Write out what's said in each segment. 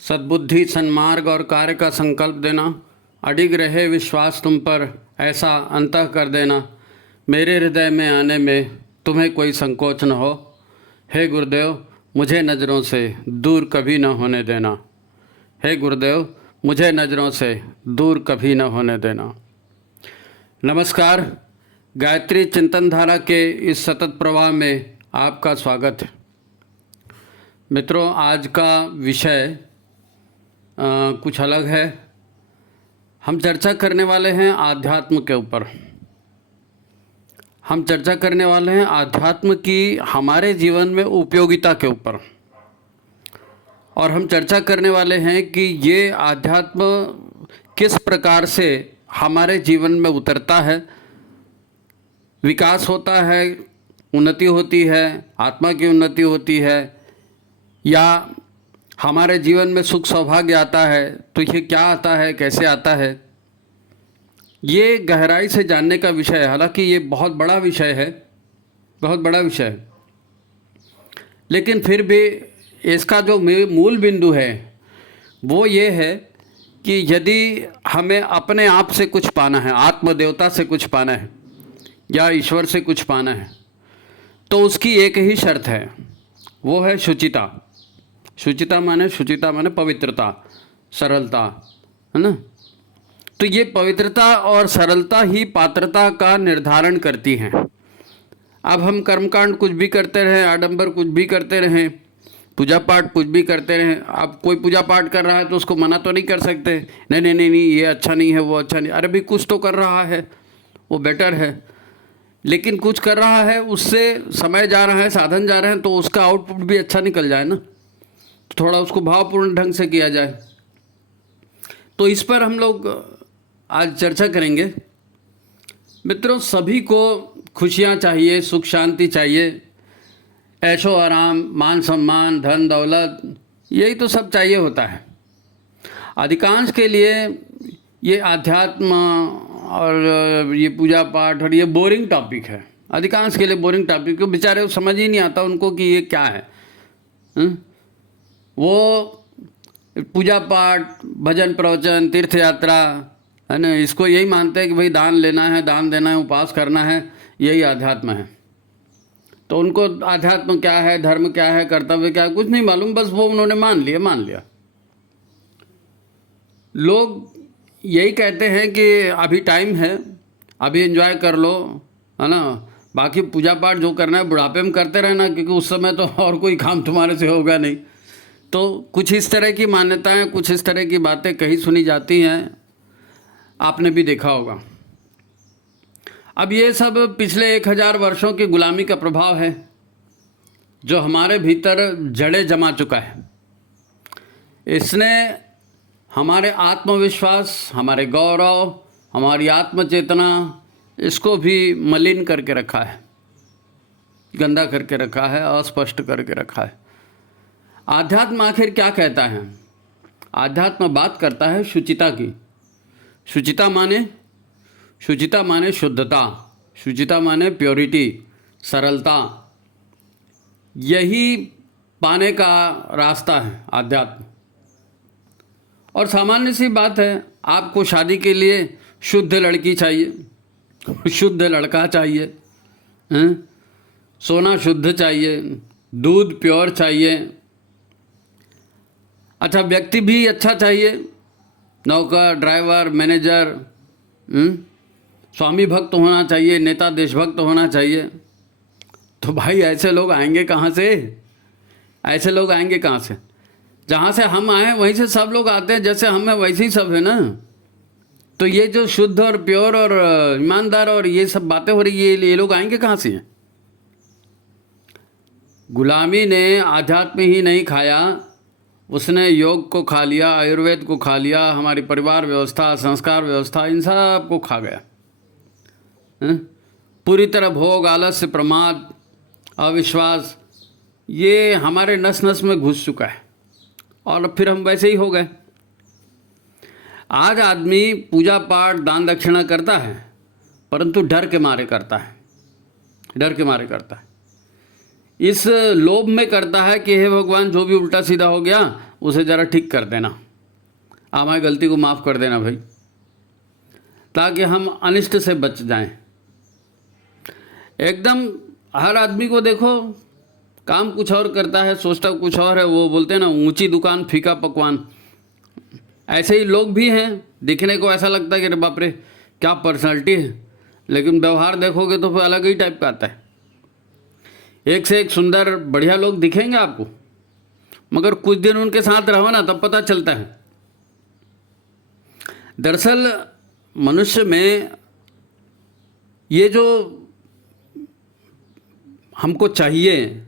सद्बुद्धि, सन्मार्ग और कार्य का संकल्प देना, अडिग रहे विश्वास तुम पर, ऐसा अंतः कर देना, मेरे हृदय में आने में तुम्हें कोई संकोच न हो। हे गुरुदेव, मुझे नज़रों से दूर कभी न होने देना। हे गुरुदेव, मुझे नज़रों से दूर कभी न होने देना। नमस्कार, गायत्री चिंतन धारा के इस सतत प्रवाह में आपका स्वागत है। मित्रों, आज का विषय कुछ अलग है। हम चर्चा करने वाले हैं आध्यात्म के ऊपर। हम चर्चा करने वाले हैं आध्यात्म की हमारे जीवन में उपयोगिता के ऊपर, और हम चर्चा करने वाले हैं कि ये आध्यात्म किस प्रकार से हमारे जीवन में उतरता है, विकास होता है, उन्नति होती है, आत्मा की उन्नति होती है, या हमारे जीवन में सुख सौभाग्य आता है तो ये क्या आता है, कैसे आता है, ये गहराई से जानने का विषय है। हालांकि ये बहुत बड़ा विषय है, बहुत बड़ा विषय है, लेकिन फिर भी इसका जो मूल बिंदु है वो ये है कि यदि हमें अपने आप से कुछ पाना है, आत्मदेवता से कुछ पाना है या ईश्वर से कुछ पाना है, तो उसकी एक ही शर्त है, वो है शुचिता। शुचिता माने पवित्रता, सरलता, है ना। तो ये पवित्रता और सरलता ही पात्रता का निर्धारण करती हैं। अब हम कर्मकांड कुछ भी करते रहें, आडंबर कुछ भी करते रहें, पूजा पाठ कुछ भी करते रहें। अब कोई पूजा पाठ कर रहा है तो उसको मना तो नहीं कर सकते, नहीं नहीं नहीं नहीं ये अच्छा नहीं है, वो अच्छा नहीं। अरे भाई, कुछ तो कर रहा है, वो बेटर है, लेकिन कुछ कर रहा है, उससे समय जा रहा है, साधन जा रहे हैं, तो उसका आउटपुट भी अच्छा निकल जाए ना, तो थोड़ा उसको भावपूर्ण ढंग से किया जाए। तो इस पर हम लोग आज चर्चा करेंगे। मित्रों, सभी को खुशियाँ चाहिए, सुख शांति चाहिए, ऐशो आराम, मान सम्मान, धन दौलत, यही तो सब चाहिए होता है। अधिकांश के लिए ये आध्यात्म और ये पूजा पाठ और ये बोरिंग टॉपिक है। अधिकांश के लिए बोरिंग टॉपिक, क्यों बेचारे समझ ही नहीं आता उनको कि ये क्या है। वो पूजा पाठ, भजन प्रवचन, तीर्थ यात्रा, है ना, इसको यही मानते हैं कि भाई दान लेना है, दान देना है, उपवास करना है, यही आध्यात्म है। तो उनको आध्यात्म क्या है, धर्म क्या है, कर्तव्य क्या है, कुछ नहीं मालूम, बस वो उन्होंने मान लिया। लोग यही कहते हैं कि अभी टाइम है, अभी एंजॉय कर लो, है ना, बाकी पूजा पाठ जो करना है बुढ़ापे में करते रहना, क्योंकि उस समय तो और कोई काम तुम्हारे से होगा नहीं। तो कुछ इस तरह की मान्यताएं, कुछ इस तरह की बातें कही सुनी जाती हैं, आपने भी देखा होगा। अब ये सब पिछले 1000 वर्षों की गुलामी का प्रभाव है जो हमारे भीतर जड़ें जमा चुका है। इसने हमारे आत्मविश्वास, हमारे गौरव, हमारी आत्मचेतना, इसको भी मलिन करके रखा है, गंदा करके रखा है, अस्पष्ट करके रखा है। आध्यात्म आखिर क्या कहता है? आध्यात्म बात करता है शुचिता की। शुचिता माने शुद्धता, शुचिता माने प्योरिटी, सरलता। यही पाने का रास्ता है आध्यात्म। और सामान्य सी बात है, आपको शादी के लिए शुद्ध लड़की चाहिए, शुद्ध लड़का चाहिए, सोना शुद्ध चाहिए, दूध प्योर चाहिए, अच्छा व्यक्ति भी अच्छा चाहिए, नौकर, ड्राइवर, मैनेजर, स्वामी भक्त होना चाहिए, नेता देशभक्त होना चाहिए। तो भाई ऐसे लोग आएंगे कहाँ से? ऐसे लोग आएंगे कहाँ से? जहाँ से हम आए वहीं से सब लोग आते हैं, जैसे हम हैं वैसे ही सब है ना। तो ये जो शुद्ध और प्योर और ईमानदार और ये सब बातें हो रही है, ये लोग आएंगे कहाँ से हैं? गुलामी ने आध्यात्म ही नहीं खाया, उसने योग को खा लिया, आयुर्वेद को खा लिया, हमारी परिवार व्यवस्था, संस्कार व्यवस्था, इन सब को खा गया। पूरी तरह भोग, आलस्य, प्रमाद, अविश्वास, ये हमारे नस नस में घुस चुका है, और फिर हम वैसे ही हो गए। आज आदमी पूजा पाठ, दान दक्षिणा करता है, परंतु डर के मारे करता है, डर के मारे करता है। इस लोभ में करता है कि हे भगवान, जो भी उल्टा सीधा हो गया उसे ज़रा ठीक कर देना, हमारी गलती को माफ़ कर देना भाई, ताकि हम अनिष्ट से बच जाएं। एकदम हर आदमी को देखो, काम कुछ और करता है, सोचता कुछ और है। वो बोलते हैं ना, ऊंची दुकान फीका पकवान। ऐसे ही लोग भी हैं, दिखने को ऐसा लगता है कि अरे बाप रे क्या पर्सनालिटी है, लेकिन व्यवहार देखोगे तो फिर अलग ही टाइप का आता है। एक से एक सुंदर बढ़िया लोग दिखेंगे आपको, मगर कुछ दिन उनके साथ रहो ना तब पता चलता है। दरअसल मनुष्य में ये जो हमको चाहिए,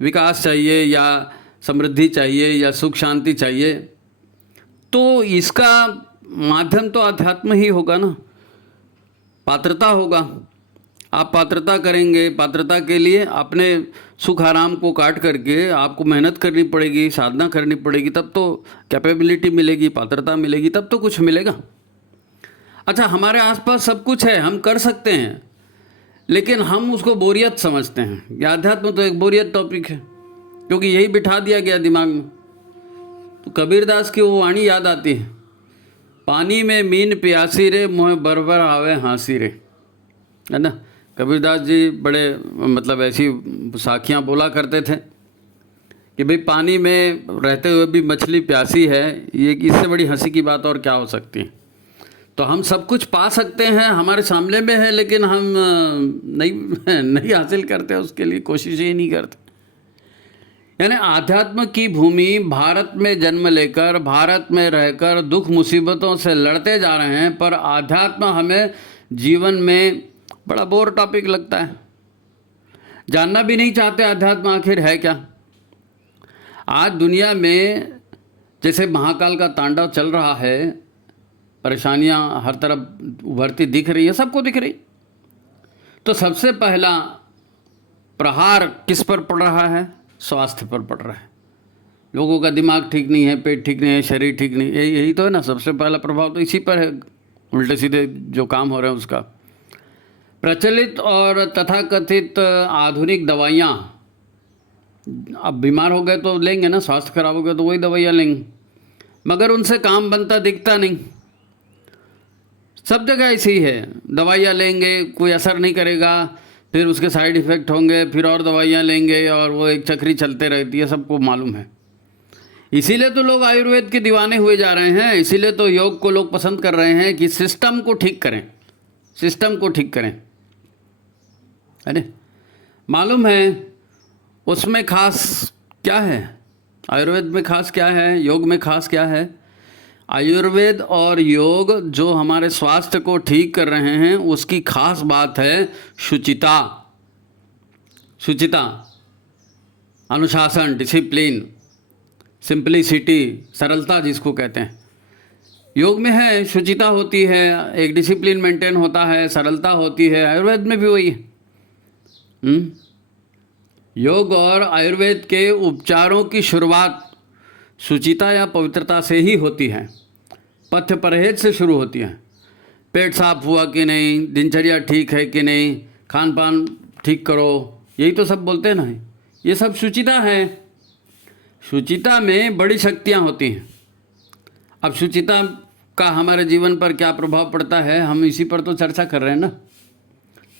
विकास चाहिए या समृद्धि चाहिए या सुख शांति चाहिए, तो इसका माध्यम तो अध्यात्म ही होगा ना, पात्रता होगा। आप पात्रता करेंगे, पात्रता के लिए अपने सुख आराम को काट करके आपको मेहनत करनी पड़ेगी, साधना करनी पड़ेगी, तब तो कैपेबिलिटी मिलेगी, पात्रता मिलेगी, तब तो कुछ मिलेगा। अच्छा, हमारे आसपास सब कुछ है, हम कर सकते हैं, लेकिन हम उसको बोरियत समझते हैं। ये अध्यात्म तो एक बोरियत टॉपिक है, क्योंकि यही बिठा दिया गया दिमाग में। तो कबीरदास की वो वाणी याद आती है, पानी में मीन प्यासी रे, मोह बरबर आवे हाँसी रे, है ना। कबीरदास जी बड़े मतलब ऐसी साखियाँ बोला करते थे कि भाई पानी में रहते हुए भी मछली प्यासी है, ये इससे बड़ी हंसी की बात और क्या हो सकती है। तो हम सब कुछ पा सकते हैं, हमारे सामने में है, लेकिन हम नहीं हासिल करते, उसके लिए कोशिश ही नहीं करते। यानी आध्यात्म की भूमि भारत में जन्म लेकर, भारत में रहकर दुख मुसीबतों से लड़ते जा रहे हैं, पर आध्यात्म हमें जीवन में बड़ा बोर टॉपिक लगता है। जानना भी नहीं चाहते आध्यात्म आखिर है क्या। आज दुनिया में जैसे महाकाल का तांडव चल रहा है, परेशानियां हर तरफ उभरती दिख रही है, सबको दिख रही। तो सबसे पहला प्रहार किस पर पड़ रहा है? स्वास्थ्य पर पड़ रहा है। लोगों का दिमाग ठीक नहीं है, पेट ठीक नहीं है, शरीर ठीक नहीं, यही तो है ना। सबसे पहला प्रभाव तो इसी पर है, उल्टे सीधे जो काम हो रहे हैं उसका। प्रचलित और तथाकथित आधुनिक दवाइयाँ, अब बीमार हो गए तो लेंगे ना, स्वास्थ्य खराब हो गया तो वही दवाइयाँ लेंगे, मगर उनसे काम बनता दिखता नहीं। सब जगह ऐसे ही है, दवाइयाँ लेंगे, कोई असर नहीं करेगा, फिर उसके साइड इफ़ेक्ट होंगे, फिर और दवाइयाँ लेंगे, और वो एक चक्री चलते रहती है, सबको मालूम है। इसीलिए तो लोग आयुर्वेद के दीवाने हुए जा रहे हैं, इसीलिए तो योग को लोग पसंद कर रहे हैं कि सिस्टम को ठीक करें, सिस्टम को ठीक करें। अरे मालूम है उसमें खास क्या है, आयुर्वेद में खास क्या है, योग में खास क्या है? आयुर्वेद और योग जो हमारे स्वास्थ्य को ठीक कर रहे हैं, उसकी खास बात है शुचिता, शुचिता, अनुशासन, डिसिप्लिन, सिंपलिसिटी, सरलता जिसको कहते हैं। योग में है, शुचिता होती है, एक डिसिप्लिन मेंटेन होता है, सरलता होती है। आयुर्वेद में भी वही है। योग और आयुर्वेद के उपचारों की शुरुआत शुचिता या पवित्रता से ही होती है, पथ्य परहेज से शुरू होती है। पेट साफ हुआ कि नहीं, दिनचर्या ठीक है कि नहीं, खान पान ठीक करो, यही तो सब बोलते हैं ना, ये सब शुचिता है। शुचिता में बड़ी शक्तियाँ होती हैं। अब शुचिता का हमारे जीवन पर क्या प्रभाव पड़ता है, हम इसी पर तो चर्चा कर रहे हैं ना।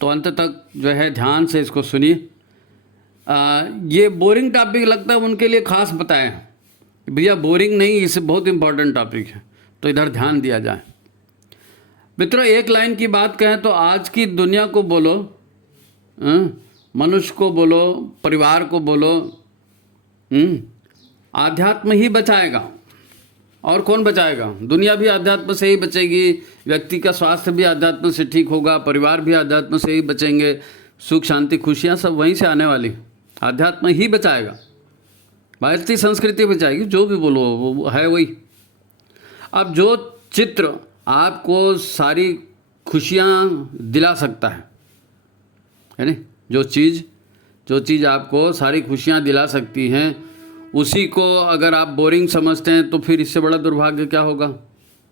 तो अंत तक जो है ध्यान से इसको सुनिए। ये बोरिंग टॉपिक लगता है उनके लिए खास बताएं, भैया बोरिंग नहीं, इसे बहुत इम्पोर्टेंट टॉपिक है, तो इधर ध्यान दिया जाए। मित्रों, एक लाइन की बात कहें तो आज की दुनिया को बोलो, मनुष्य को बोलो, परिवार को बोलो, आध्यात्म ही बचाएगा। और कौन बचाएगा? दुनिया भी आध्यात्म से ही बचेगी, व्यक्ति का स्वास्थ्य भी आध्यात्म से ठीक होगा, परिवार भी आध्यात्म से ही बचेंगे, सुख शांति खुशियाँ सब वहीं से आने वाली, आध्यात्म ही बचाएगा। भारतीय संस्कृति बचाएगी, जो भी बोलो वो है वही। अब जो चित्र आपको सारी खुशियाँ दिला सकता है ना, जो चीज़ आपको सारी खुशियाँ दिला सकती हैं, उसी को अगर आप बोरिंग समझते हैं तो फिर इससे बड़ा दुर्भाग्य क्या होगा?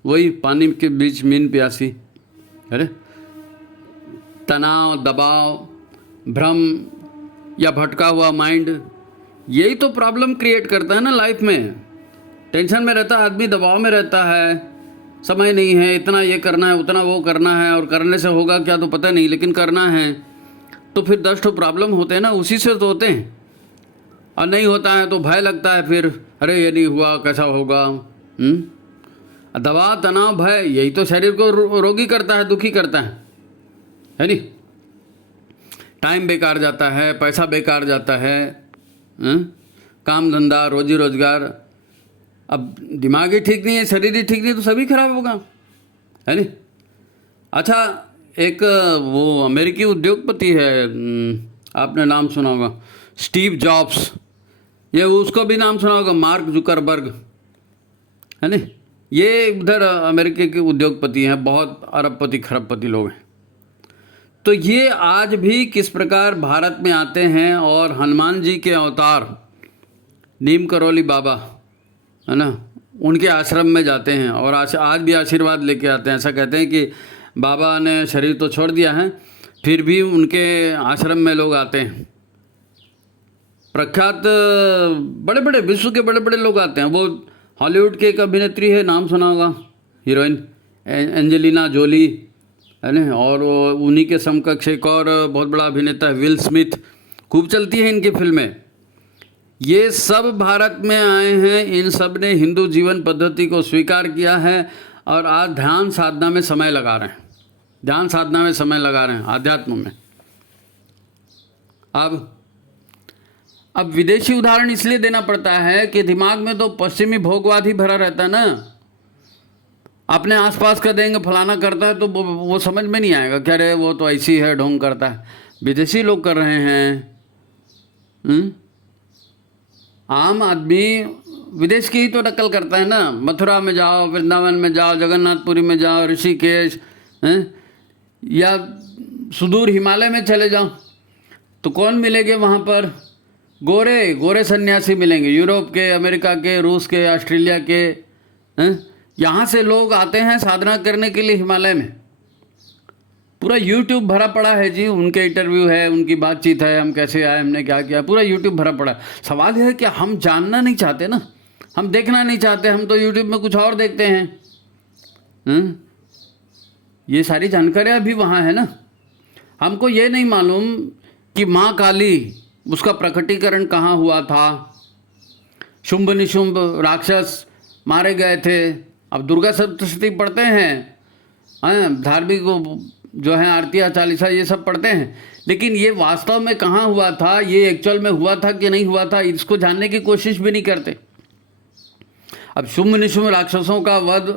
वही पानी के बीच मीन प्यासी। अरे तनाव, दबाव, भ्रम या भटका हुआ माइंड, यही तो प्रॉब्लम क्रिएट करता है ना लाइफ में। टेंशन में रहता है आदमी, दबाव में रहता है, समय नहीं है, इतना ये करना है, उतना वो करना है, और करने से होगा क्या तो पता नहीं, लेकिन करना है। तो फिर 10 ठो प्रॉब्लम होते हैं ना, उसी से तो होते हैं। और नहीं होता है तो भय लगता है, फिर अरे ये नहीं हुआ कैसा होगा। दबाव, तनाव, भय, यही तो शरीर को रोगी करता है, दुखी करता है नहीं। टाइम बेकार जाता है, पैसा बेकार जाता है, काम धंधा, रोजी रोजगार। अब दिमाग ही ठीक नहीं है, शरीर ही ठीक नहीं, तो सभी खराब होगा, है नहीं। अच्छा, एक वो अमेरिकी उद्योगपति है, आपने नाम सुना होगा, स्टीव जॉब्स, ये उसको भी नाम सुना होगा, मार्क जुकरबर्ग, है नहीं। ये उधर अमेरिका के उद्योगपति हैं, बहुत अरबपति खरबपति लोग हैं। तो ये आज भी किस प्रकार भारत में आते हैं और हनुमान जी के अवतार नीम करौली बाबा, है ना, उनके आश्रम में जाते हैं और आज भी आशीर्वाद लेके आते हैं। ऐसा कहते हैं कि बाबा ने शरीर तो छोड़ दिया है, फिर भी उनके आश्रम में लोग आते हैं। प्रख्यात बड़े बड़े विश्व के बड़े बड़े लोग आते हैं। वो हॉलीवुड के एक अभिनेत्री है, नाम सुना होगा, हीरोइन एंजेलिना जोली, है ना, और उन्हीं के समकक्ष एक और बहुत बड़ा अभिनेता है विल स्मिथ, खूब चलती है इनकी फिल्में। ये सब भारत में आए हैं, इन सब ने हिंदू जीवन पद्धति को स्वीकार किया है और आज ध्यान साधना में समय लगा रहे हैं, ध्यान साधना में समय लगा रहे हैं, आध्यात्म में। अब विदेशी उदाहरण इसलिए देना पड़ता है कि दिमाग में तो पश्चिमी भोगवाद ही भरा रहता है ना। अपने आसपास का देंगे, फलाना करता है, तो वो समझ में नहीं आएगा, क्या रे वो तो ऐसी है, ढोंग करता है। विदेशी लोग कर रहे हैं, आम आदमी विदेश की ही तो नकल करता है ना। मथुरा में जाओ, वृंदावन में जाओ, जगन्नाथपुरी में जाओ, ऋषिकेश, या सुदूर हिमालय में चले जाओ, तो कौन मिलेंगे वहाँ पर? गोरे गोरे सन्यासी मिलेंगे, यूरोप के, अमेरिका के, रूस के, ऑस्ट्रेलिया के। यहाँ से लोग आते हैं साधना करने के लिए हिमालय में। पूरा यूट्यूब भरा पड़ा है जी, उनके इंटरव्यू है, उनकी बातचीत है, हम कैसे आए, हमने क्या किया, पूरा यूट्यूब भरा पड़ा है। सवाल यह है कि हम जानना नहीं चाहते ना, हम देखना नहीं चाहते, हम तो यूट्यूब में कुछ और देखते हैं। ये सारी जानकारियाँ भी वहाँ है ना। हमको ये नहीं मालूम कि माँ काली, उसका प्रकटीकरण कहाँ हुआ था, शुंभ निशुंभ राक्षस मारे गए थे। अब दुर्गा सप्तशती पढ़ते हैं, धार्मिक जो है आरतियाँ चालीसा ये सब पढ़ते हैं, लेकिन ये वास्तव में कहाँ हुआ था, ये एक्चुअल में हुआ था कि नहीं हुआ था, इसको जानने की कोशिश भी नहीं करते। अब शुंभ निशुंभ राक्षसों का वध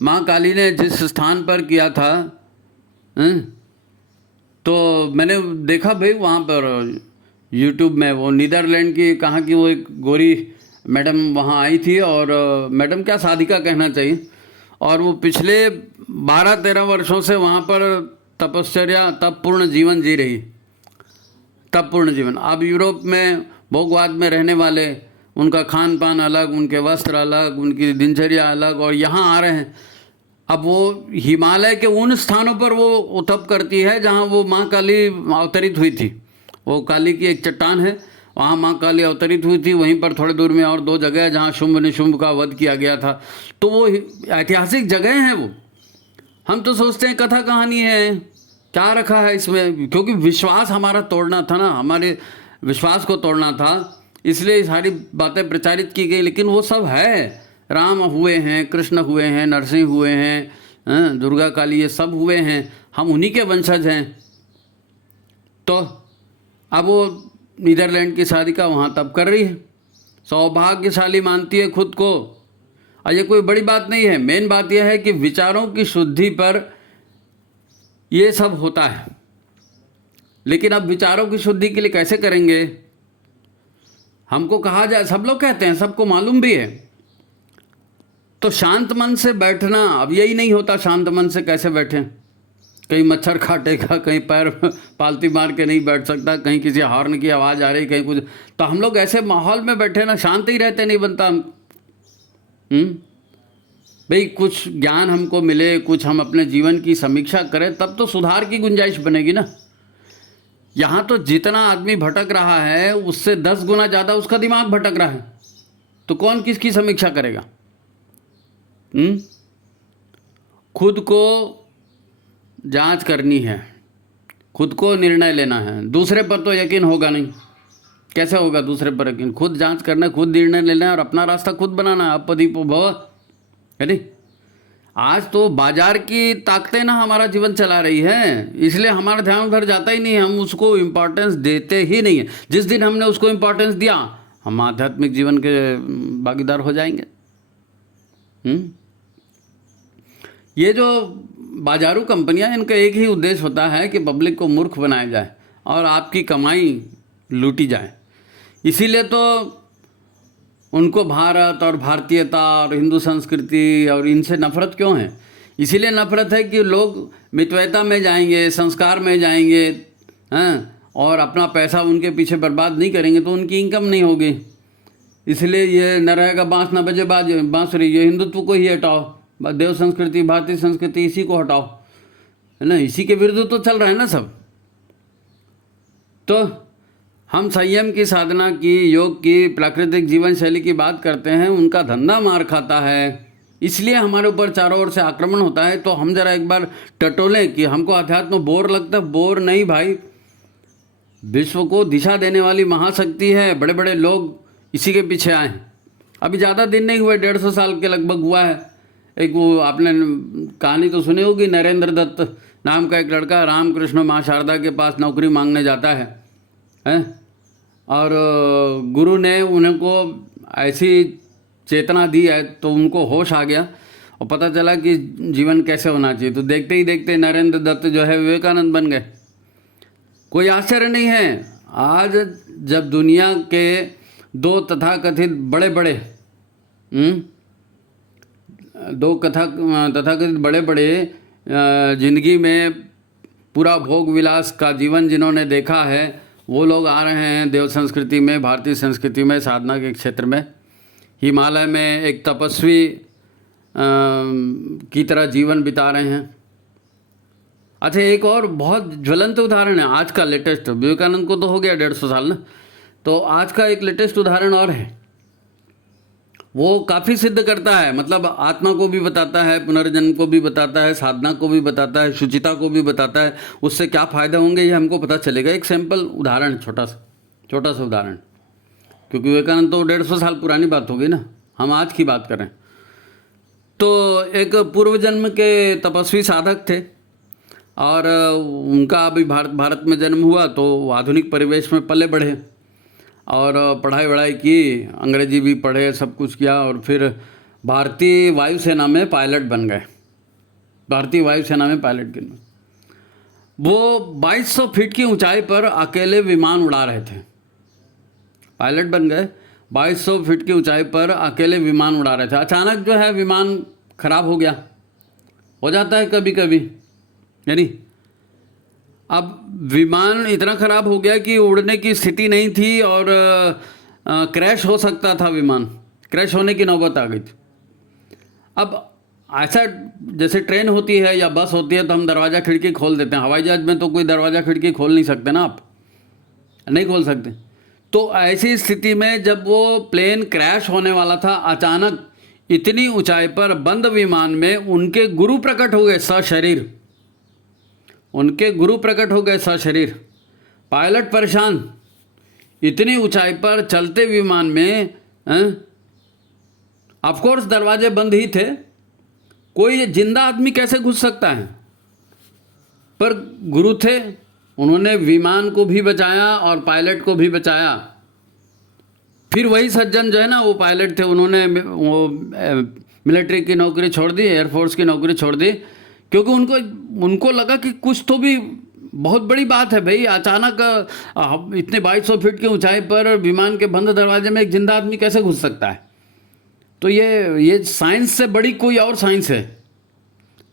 माँ काली ने जिस स्थान पर किया था, तो मैंने देखा भाई वहाँ पर यूट्यूब में, वो नीदरलैंड की कहाँ की वो एक गोरी मैडम वहाँ आई थी, और मैडम क्या साधिका कहना चाहिए, और वो पिछले 12-13 वर्षों से वहाँ पर तपश्चर्या, तपपूर्ण जीवन जी रही, तपपूर्ण जीवन। अब यूरोप में भोगवाद में रहने वाले, उनका खान पान अलग, उनके वस्त्र अलग, उनकी दिनचर्या अलग, और यहाँ आ रहे हैं। अब वो हिमालय के उन स्थानों पर वो तप करती है जहाँ वो माँ काली अवतरित हुई थी। वो काली की एक चट्टान है, वहाँ माँ काली अवतरित हुई थी। वहीं पर थोड़े दूर में और 2 जगह है जहाँ शुंभ निशुंभ का वध किया गया था। तो वो ऐतिहासिक जगह हैं वो। हम तो सोचते हैं कथा कहानी है, क्या रखा है इसमें, क्योंकि विश्वास हमारा तोड़ना था ना, हमारे विश्वास को तोड़ना था, इसलिए सारी बातें प्रचारित की गई। लेकिन वो सब है, राम हुए हैं, कृष्ण हुए हैं, नरसिंह हुए हैं, दुर्गा काली, ये सब हुए हैं, हम उन्हीं के वंशज हैं। तो अब वो नीदरलैंड की साधिका वहाँ तप कर रही है, सौभाग्यशाली मानती है खुद को। और ये कोई बड़ी बात नहीं है, मेन बात यह है कि विचारों की शुद्धि पर ये सब होता है। लेकिन अब विचारों की शुद्धि के लिए कैसे करेंगे? हमको कहा जाए, सब लोग कहते हैं, सबको मालूम भी है, तो शांत मन से बैठना। अब यही नहीं होता, शांत मन से कैसे बैठें? कहीं मच्छर काटेगा, कहीं पैर पालती मार के नहीं बैठ सकता, कहीं किसी हॉर्न की आवाज़ आ रही, कहीं कुछ। तो हम लोग ऐसे माहौल में बैठे ना, शांत ही रहते नहीं बनता हम। भाई कुछ ज्ञान हमको मिले, कुछ हम अपने जीवन की समीक्षा करें, तब तो सुधार की गुंजाइश बनेगी ना। यहाँ तो जितना आदमी भटक रहा है उससे 10 गुना ज़्यादा उसका दिमाग भटक रहा है। तो कौन किसकी समीक्षा करेगा? खुद को जांच करनी है, खुद को निर्णय लेना है, दूसरे पर तो यकीन होगा नहीं। कैसे होगा दूसरे पर यकीन? खुद जांच करना, खुद निर्णय लेना है और अपना रास्ता खुद बनाना है। अपदीपो भव, है नहीं? आज तो बाजार की ताकतें ना हमारा जीवन चला रही है, इसलिए हमारा ध्यान उधर जाता ही नहीं है, हम उसको इम्पोर्टेंस देते ही नहीं है। जिस दिन हमने उसको इम्पोर्टेंस दिया, हम आध्यात्मिक जीवन के भागीदार हो जाएंगे। ये जो बाजारू कंपनियां, इनका एक ही उद्देश्य होता है कि पब्लिक को मूर्ख बनाया जाए और आपकी कमाई लूटी जाए। इसीलिए तो उनको भारत और भारतीयता और हिंदू संस्कृति और इनसे नफरत क्यों है? इसीलिए नफरत है कि लोग मितव्ययता में जाएंगे, संस्कार में जाएंगे, हैं, और अपना पैसा उनके पीछे बर्बाद नहीं करेंगे तो उनकी इनकम नहीं होगी। इसलिए ये न रहेगा बाँस न बजे बाँसुरी, ये हिंदुत्व को ही हटाओ, देव संस्कृति, भारतीय संस्कृति, इसी को हटाओ, है ना? इसी के विरुद्ध तो चल रहा है ना सब। तो हम संयम की साधना की, योग की, प्राकृतिक जीवन शैली की बात करते हैं, उनका धंधा मार खाता है, इसलिए हमारे ऊपर चारों ओर से आक्रमण होता है। तो हम जरा एक बार टटोलें कि हमको अध्यात्म बोर लगता है। बोर नहीं भाई, विश्व को दिशा देने वाली महाशक्ति है, बड़े बड़े लोग इसी के पीछे आए हैं। अभी ज़्यादा दिन नहीं हुए, 150 साल के लगभग हुआ है। एक वो आपने कहानी तो सुनी होगी, नरेंद्र दत्त नाम का एक लड़का रामकृष्ण माँ शारदा के पास नौकरी मांगने जाता है, और गुरु ने उनको ऐसी चेतना दी है तो उनको होश आ गया और पता चला कि जीवन कैसे होना चाहिए। तो देखते ही देखते नरेंद्र दत्त जो है विवेकानंद बन गए। कोई आश्चर्य नहीं है, आज जब दुनिया के दो तथाकथित बड़े बड़े जिंदगी में पूरा भोग विलास का जीवन जिन्होंने देखा है, वो लोग आ रहे हैं देव संस्कृति में, भारतीय संस्कृति में, साधना के क्षेत्र में, हिमालय में एक तपस्वी की तरह जीवन बिता रहे हैं। अच्छा, एक और बहुत ज्वलंत उदाहरण है आज का लेटेस्ट। विवेकानंद को तो हो गया 150 साल ना, तो आज का एक लेटेस्ट उदाहरण और है, वो काफ़ी सिद्ध करता है। मतलब आत्मा को भी बताता है, पुनर्जन्म को भी बताता है, साधना को भी बताता है, शुचिता को भी बताता है, उससे क्या फ़ायदे होंगे ये हमको पता चलेगा। एक सैंपल उदाहरण, छोटा सा उदाहरण, क्योंकि विवेकानंद तो 150 साल पुरानी बात होगी ना, हम आज की बात करें। तो एक पूर्व जन्म के तपस्वी साधक थे और उनका अभी भारत में जन्म हुआ, तो आधुनिक परिवेश में पले बढ़े और पढ़ाई वढ़ाई की, अंग्रेजी भी पढ़े, सब कुछ किया और फिर भारतीय वायुसेना में पायलट बन गए। भारतीय वायुसेना में पायलट बन गए। वो 2200 फीट की ऊंचाई पर अकेले विमान उड़ा रहे थे। पायलट बन गए, 2200 फीट की ऊंचाई पर अकेले विमान उड़ा रहे थे। अचानक जो है विमान खराब हो गया, हो जाता है कभी कभी, यानी अब विमान इतना ख़राब हो गया कि उड़ने की स्थिति नहीं थी और क्रैश हो सकता था, विमान क्रैश होने की नौबत आ गई थी। अब ऐसा जैसे ट्रेन होती है या बस होती है तो हम दरवाज़ा खिड़की खोल देते हैं, हवाई जहाज में तो कोई दरवाज़ा खिड़की खोल नहीं सकते ना, आप नहीं खोल सकते। तो ऐसी स्थिति में जब वो प्लेन क्रैश होने वाला था, अचानक इतनी ऊंचाई पर बंद विमान में उनके गुरु प्रकट हो गए सशरीर, उनके गुरु प्रकट हो गए सशरीर। पायलट परेशान, इतनी ऊंचाई पर चलते विमान में, ऑफ कोर्स दरवाजे बंद ही थे, कोई जिंदा आदमी कैसे घुस सकता है, पर गुरु थे, उन्होंने विमान को भी बचाया और पायलट को भी बचाया। फिर वही सज्जन जो है ना, वो पायलट थे, उन्होंने वो मिलिट्री की नौकरी छोड़ दी, एयरफोर्स की नौकरी छोड़ दी, क्योंकि उनको लगा कि कुछ तो भी बहुत बड़ी बात है भाई, अचानक इतने 2200 फीट की ऊंचाई पर विमान के बंद दरवाजे में एक जिंदा आदमी कैसे घुस सकता है। तो ये साइंस से बड़ी कोई और साइंस है,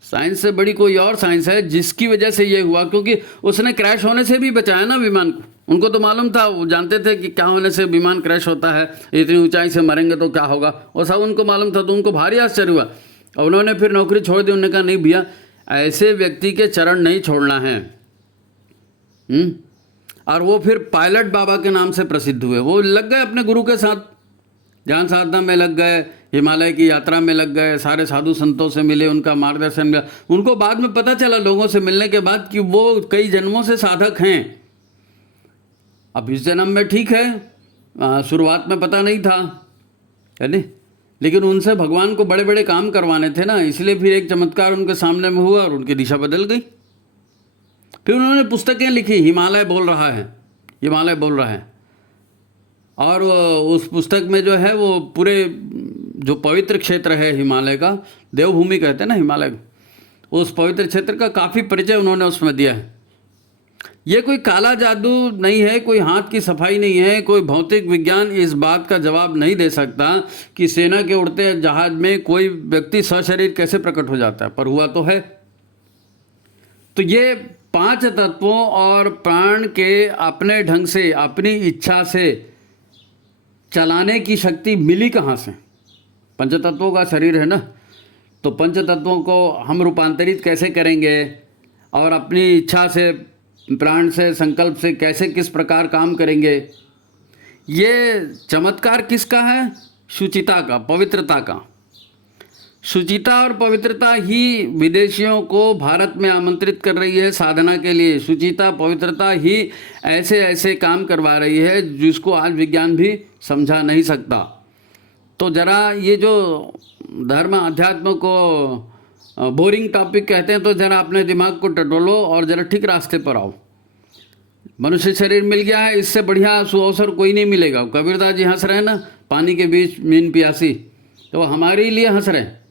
साइंस से बड़ी कोई और साइंस है जिसकी वजह से ये हुआ, क्योंकि उसने क्रैश होने से भी बचाया ना विमान को। उनको तो मालूम था, वो जानते थे कि क्या होने से विमान क्रैश होता है, इतनी ऊंचाई से मरेंगे तो क्या होगा, वो सब उनको मालूम था। तो उनको भारी आश्चर्य हुआ और उन्होंने फिर नौकरी छोड़ दी। उन्होंने कहा नहीं भैया, ऐसे व्यक्ति के चरण नहीं छोड़ना है। और वो फिर पायलट बाबा के नाम से प्रसिद्ध हुए, वो लग गए अपने गुरु के साथ। ध्यान साधना में लग गए, हिमालय की यात्रा में लग गए, सारे साधु संतों से मिले, उनका मार्गदर्शन मिला। उनको बाद में पता चला लोगों से मिलने के बाद कि वो कई जन्मों से साधक हैं। अब इस जन्म में ठीक है, शुरुआत में पता नहीं था, है नहीं, लेकिन उनसे भगवान को बड़े बड़े काम करवाने थे ना, इसलिए फिर एक चमत्कार उनके सामने में हुआ और उनकी दिशा बदल गई। फिर उन्होंने पुस्तकें लिखी, हिमालय बोल रहा है, हिमालय बोल रहा है। और उस पुस्तक में जो है वो पूरे जो पवित्र क्षेत्र है हिमालय का, देवभूमि कहते हैं ना हिमालय को, उस पवित्र क्षेत्र का काफ़ी परिचय उन्होंने उसमें दिया है। ये कोई काला जादू नहीं है, कोई हाथ की सफाई नहीं है, कोई भौतिक विज्ञान इस बात का जवाब नहीं दे सकता कि सेना के उड़ते जहाज में कोई व्यक्ति सशरीर कैसे प्रकट हो जाता है, पर हुआ तो है। तो ये 5 तत्वों और प्राण के अपने ढंग से, अपनी इच्छा से चलाने की शक्ति मिली कहाँ से? पंचतत्वों का शरीर है ना, तो पंचतत्वों को हम रूपांतरित कैसे करेंगे और अपनी इच्छा से, प्राण से, संकल्प से कैसे, किस प्रकार काम करेंगे? ये चमत्कार किसका है? शुचिता का, पवित्रता का। शुचिता और पवित्रता ही विदेशियों को भारत में आमंत्रित कर रही है साधना के लिए। शुचिता, पवित्रता ही ऐसे ऐसे काम करवा रही है जिसको आज विज्ञान भी समझा नहीं सकता। तो ज़रा ये जो धर्म अध्यात्म को बोरिंग टॉपिक कहते हैं, तो ज़रा अपने दिमाग को टटोलो और ज़रा ठीक रास्ते पर आओ। मनुष्य शरीर मिल गया है, इससे बढ़िया सुअवसर कोई नहीं मिलेगा। कबीरदास जी हंस रहे हैं ना, पानी के बीच मीन प्यासी, तो हमारे लिए हंस रहे हैं।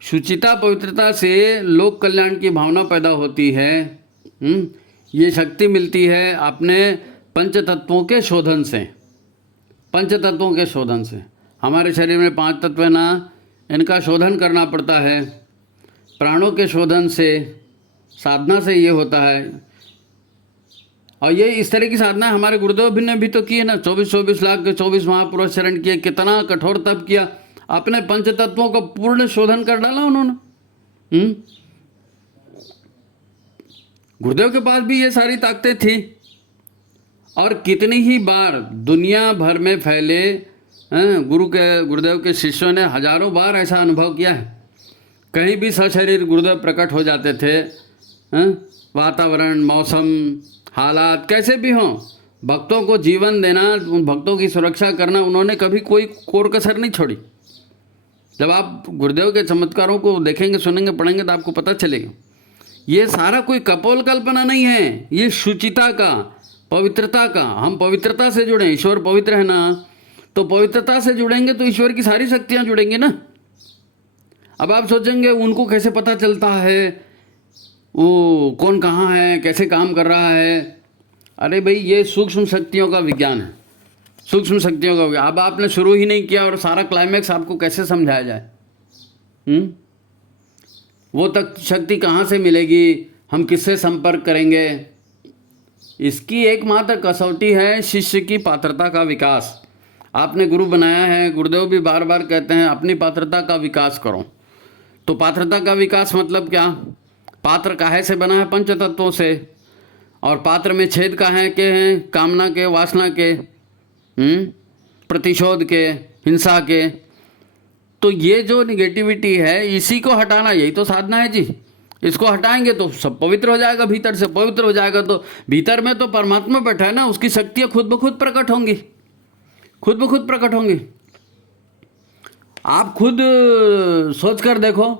शुचिता, पवित्रता से लोक कल्याण की भावना पैदा होती है। ये शक्ति मिलती है अपने पंच तत्वों के शोधन से। पंच तत्वों के शोधन से हमारे शरीर में 5 तत्व है ना, इनका शोधन करना पड़ता है। प्राणों के शोधन से, साधना से ये होता है। और ये इस तरह की साधना हमारे गुरुदेव ने भी तो की है ना। 24 लाख के 24 महापुरुष शरण किए, कितना कठोर तप किया, अपने पंच तत्वों का पूर्ण शोधन कर डाला उन्होंने। गुरुदेव के पास भी ये सारी ताकतें थी। और कितनी ही बार दुनिया भर में फैले गुरुदेव के शिष्यों ने हजारों बार ऐसा अनुभव किया है। कहीं भी सशरीर गुरुदेव प्रकट हो जाते थे। वातावरण, मौसम, हालात कैसे भी हों, भक्तों को जीवन देना, उन भक्तों की सुरक्षा करना, उन्होंने कभी कोई कोर कसर नहीं छोड़ी। जब आप गुरुदेव के चमत्कारों को देखेंगे, सुनेंगे, पढ़ेंगे तो आपको पता चलेगा ये सारा कोई कपोल कल्पना नहीं है। ये शुचिता का, पवित्रता का, हम पवित्रता से जुड़े। ईश्वर पवित्र है ना, तो पवित्रता से जुड़ेंगे तो ईश्वर की सारी शक्तियाँ जुड़ेंगी ना। अब आप सोचेंगे उनको कैसे पता चलता है वो कौन कहाँ है, कैसे काम कर रहा है? अरे भाई, ये सूक्ष्म शक्तियों का विज्ञान है, सूक्ष्म शक्तियों का। अब आपने शुरू ही नहीं किया और सारा क्लाइमैक्स आपको कैसे समझाया जाए? वो तक शक्ति कहाँ से मिलेगी, हम किससे संपर्क करेंगे? इसकी एकमात्र कसौटी है शिष्य की पात्रता का विकास। आपने गुरु बनाया है, गुरुदेव भी बार बार कहते हैं अपनी पात्रता का विकास करो। तो पात्रता का विकास मतलब क्या? पात्र काहे से बना है? पंच तत्वों से। और पात्र में छेद काहे के हैं? कामना के, वासना के, प्रतिशोध के, हिंसा के। तो ये जो निगेटिविटी है, इसी को हटाना, यही तो साधना है जी। इसको हटाएंगे तो सब पवित्र हो जाएगा, भीतर से पवित्र हो जाएगा। तो भीतर में तो परमात्मा बैठा है ना, उसकी शक्तियाँ खुद ब खुद प्रकट होंगी, खुद ब खुद प्रकट होंगी। आप खुद सोच कर देखो,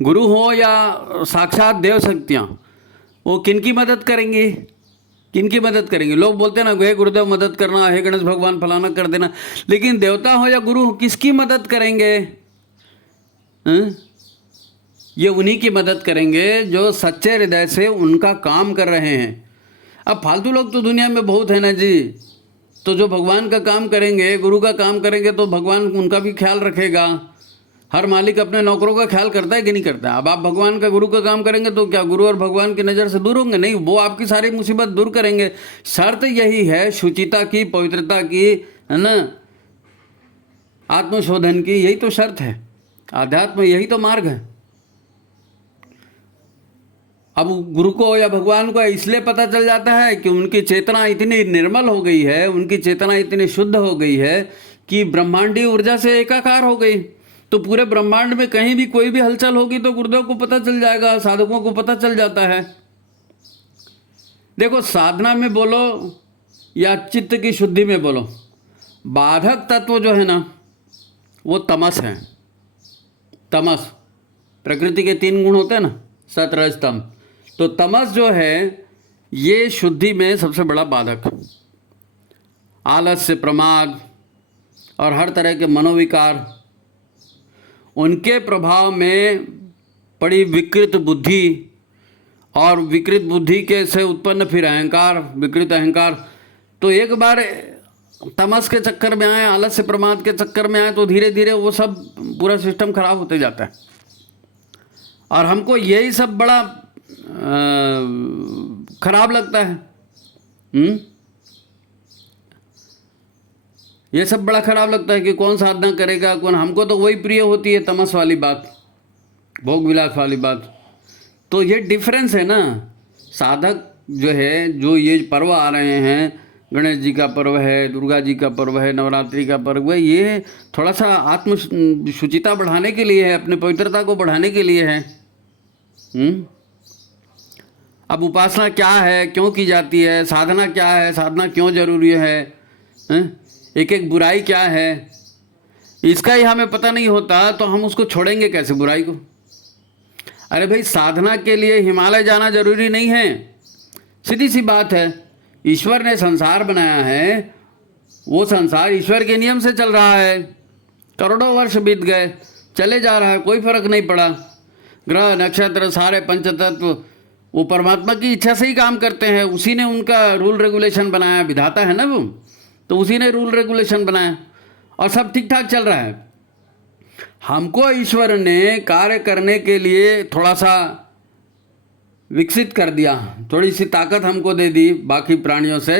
गुरु हो या साक्षात देव शक्तियाँ, वो किनकी मदद करेंगी? किनकी मदद करेंगे? लोग बोलते हैं ना, हे गुरुदेव मदद करना, हे गणेश भगवान फलाना कर देना, लेकिन देवता हो या गुरु हो, किसकी मदद करेंगे? ये उन्हीं की मदद करेंगे जो सच्चे हृदय से उनका काम कर रहे हैं। अब फालतू लोग तो दुनिया में बहुत है ना जी। तो जो भगवान का काम करेंगे, गुरु का काम करेंगे, तो भगवान उनका भी ख्याल रखेगा। हर मालिक अपने नौकरों का ख्याल करता है कि नहीं करता है? अब आप भगवान का, गुरु का काम करेंगे तो क्या गुरु और भगवान की नज़र से दूर होंगे? नहीं, वो आपकी सारी मुसीबत दूर करेंगे। शर्त यही है शुचिता की, पवित्रता की, है ना, आत्मशोधन की। यही तो शर्त है। आध्यात्म यही तो मार्ग है। अब गुरु को या भगवान को इसलिए पता चल जाता है कि उनकी चेतना इतनी निर्मल हो गई है, उनकी चेतना इतनी शुद्ध हो गई है कि ब्रह्मांडीय ऊर्जा से एकाकार हो गई। तो पूरे ब्रह्मांड में कहीं भी कोई भी हलचल होगी तो गुरुदेव को पता चल जाएगा, साधकों को पता चल जाता है। देखो, साधना में बोलो या चित्त की शुद्धि में बोलो, बाधक तत्व जो है ना वो तमस है। तमस, प्रकृति के 3 गुण होते हैं ना, सत रज तम। तो तमस जो है ये शुद्धि में सबसे बड़ा बाधक। आलस्य, प्रमाद और हर तरह के मनोविकार, उनके प्रभाव में पड़ी विकृत बुद्धि, और विकृत बुद्धि के से उत्पन्न फिर अहंकार, विकृत अहंकार। तो एक बार तमस के चक्कर में आए, आलस्य प्रमाद के चक्कर में आए तो धीरे धीरे वो सब पूरा सिस्टम खराब होते जाता है। और हमको यही सब बड़ा खराब लगता है। ये सब बड़ा खराब लगता है कि कौन साधना करेगा कौन। हमको तो वही प्रिय होती है, तमस वाली बात, भोग विलास वाली बात। तो ये डिफरेंस है ना। साधक जो है, जो ये पर्व आ रहे हैं, गणेश जी का पर्व है, दुर्गा जी का पर्व है, नवरात्रि का पर्व है, ये थोड़ा सा आत्म शुचिता बढ़ाने के लिए है, अपने पवित्रता को बढ़ाने के लिए है। अब उपासना क्या है, क्यों की जाती है, साधना क्या है, साधना क्यों जरूरी है, एक एक बुराई क्या है, इसका ही हमें पता नहीं होता तो हम उसको छोड़ेंगे कैसे बुराई को। अरे भाई, साधना के लिए हिमालय जाना जरूरी नहीं है, सीधी सी बात है। ईश्वर ने संसार बनाया है, वो संसार ईश्वर के नियम से चल रहा है। करोड़ों वर्ष बीत गए, चले जा रहा है, कोई फर्क नहीं पड़ा। ग्रह नक्षत्र सारे पंचतत्व वो परमात्मा की इच्छा से ही काम करते हैं। उसी ने उनका रूल रेगुलेशन बनाया, विधाता है ना वो, तो उसी ने रूल रेगुलेशन बनाया और सब ठीक ठाक चल रहा है। हमको ईश्वर ने कार्य करने के लिए थोड़ा सा विकसित कर दिया, थोड़ी सी ताकत हमको दे दी, बाकी प्राणियों से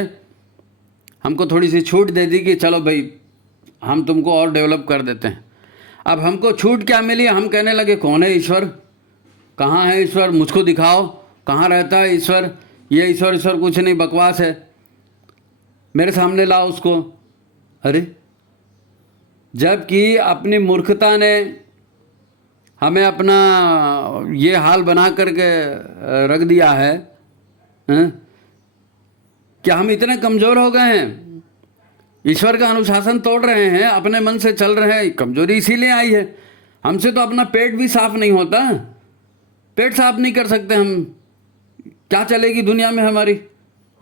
हमको थोड़ी सी छूट दे दी कि चलो भाई हम तुमको और डेवलप कर देते हैं। अब हमको छूट क्या मिली, हम कहने लगे कौन है ईश्वर, कहाँ है ईश्वर, मुझको दिखाओ कहाँ रहता है ईश्वर। ये ईश्वर कुछ नहीं, बकवास है, मेरे सामने लाओ उसको। अरे, जबकि अपनी मूर्खता ने हमें अपना ये हाल बना करके रख दिया है, कि हम इतने कमज़ोर हो गए हैं, ईश्वर का अनुशासन तोड़ रहे हैं, अपने मन से चल रहे हैं। कमजोरी इसीलिए आई है, हमसे तो अपना पेट भी साफ नहीं होता, पेट साफ नहीं कर सकते हम, क्या चलेगी दुनिया में हमारी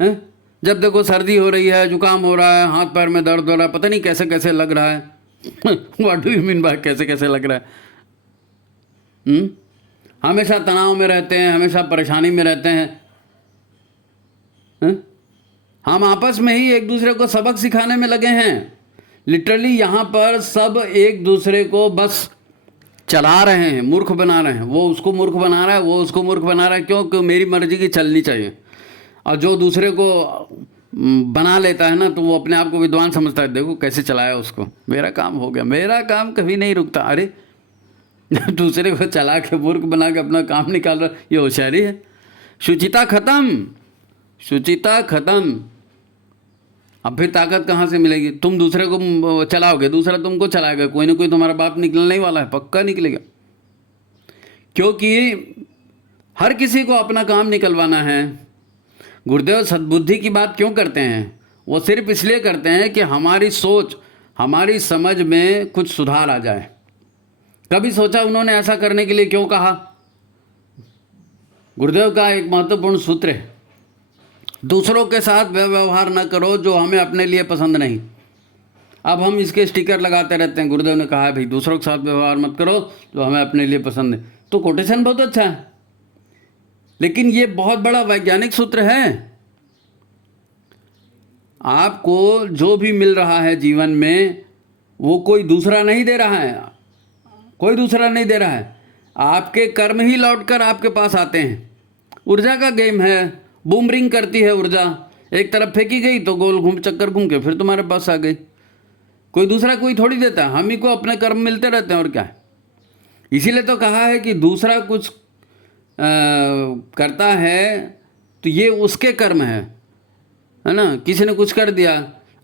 हैं? जब देखो सर्दी हो रही है, जुकाम हो रहा है, हाथ पैर में दर्द हो रहा है, पता नहीं कैसे कैसे लग रहा है। What do you mean by कैसे कैसे लग रहा है? हमेशा तनाव में रहते हैं, हमेशा परेशानी में रहते हैं। हम आपस में ही एक दूसरे को सबक सिखाने में लगे हैं। लिटरली यहाँ पर सब एक दूसरे को बस चला रहे हैं, मूर्ख बना रहे हैं। वो उसको मूर्ख बना रहा है, वो उसको मूर्ख बना रहा है। क्यों? क्यों मेरी मर्जी की चलनी चाहिए। और जो दूसरे को बना लेता है ना, तो वो अपने आप को विद्वान समझता है, देखो कैसे चलाया उसको, मेरा काम हो गया। मेरा काम कभी नहीं रुकता। अरे दूसरे को चला के मूर्ख बना के अपना काम निकाल रहा, ये होशियारी है? शुचिता खत्म, शुचिता खत्म। अब फिर ताकत कहाँ से मिलेगी? तुम दूसरे को चलाओगे, दूसरा तुमको चलाएगा, कोई ना कोई तुम्हारा बाप निकलने ही वाला है, पक्का निकलेगा। क्योंकि हर किसी को अपना काम निकलवाना है। गुरुदेव सद्बुद्धि की बात क्यों करते हैं? वो सिर्फ इसलिए करते हैं कि हमारी सोच, हमारी समझ में कुछ सुधार आ जाए। कभी सोचा उन्होंने ऐसा करने के लिए क्यों कहा? गुरुदेव का एक महत्वपूर्ण सूत्र है, दूसरों के साथ व्यवहार न करो जो हमें अपने लिए पसंद नहीं। अब हम इसके स्टिकर लगाते रहते हैं, गुरुदेव ने कहा है भाई दूसरों के साथ व्यवहार मत करो जो हमें अपने लिए पसंद है। तो कोटेशन बहुत अच्छा है, लेकिन ये बहुत बड़ा वैज्ञानिक सूत्र है। आपको जो भी मिल रहा है जीवन में, वो कोई दूसरा नहीं दे रहा है, कोई दूसरा नहीं दे रहा है। आपके कर्म ही लौटकर आपके पास आते हैं। ऊर्जा का गेम है, बूमरिंग करती है ऊर्जा, एक तरफ फेंकी गई तो गोल घूम चक्कर घूम के फिर तुम्हारे पास आ गई। कोई दूसरा कोई थोड़ी देता है, हम ही को अपने कर्म मिलते रहते हैं, और क्या है। इसीलिए तो कहा है कि दूसरा कुछ करता है तो ये उसके कर्म है ना। किसी ने कुछ कर दिया,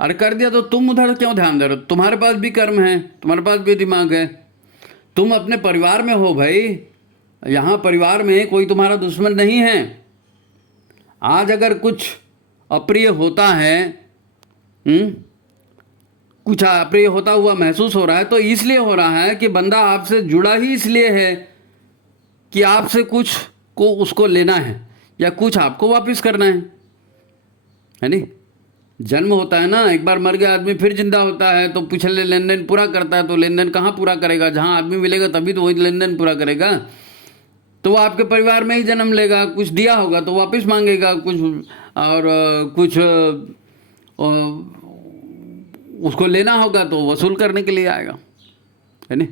अरे कर दिया तो तुम उधर क्यों ध्यान दे रहे हो? तुम्हारे पास भी कर्म है, तुम्हारे पास भी दिमाग है, तुम अपने परिवार में हो भाई। यहाँ परिवार में कोई तुम्हारा दुश्मन नहीं है। आज अगर कुछ अप्रिय होता है, कुछ अप्रिय होता हुआ महसूस हो रहा है, तो इसलिए हो रहा है कि बंदा आपसे जुड़ा ही इसलिए है कि आपसे कुछ को उसको लेना है या कुछ आपको वापस करना है नहीं? जन्म होता है ना, एक बार मर गया आदमी फिर जिंदा होता है, तो पिछले लेन देन पूरा करता है। तो लेन देन कहाँ पूरा करेगा? जहाँ आदमी मिलेगा तभी तो वही लेन देन पूरा करेगा। तो वो आपके परिवार में ही जन्म लेगा, कुछ दिया होगा तो वापस मांगेगा, कुछ और कुछ उसको लेना होगा तो वसूल करने के लिए आएगा, है नहीं?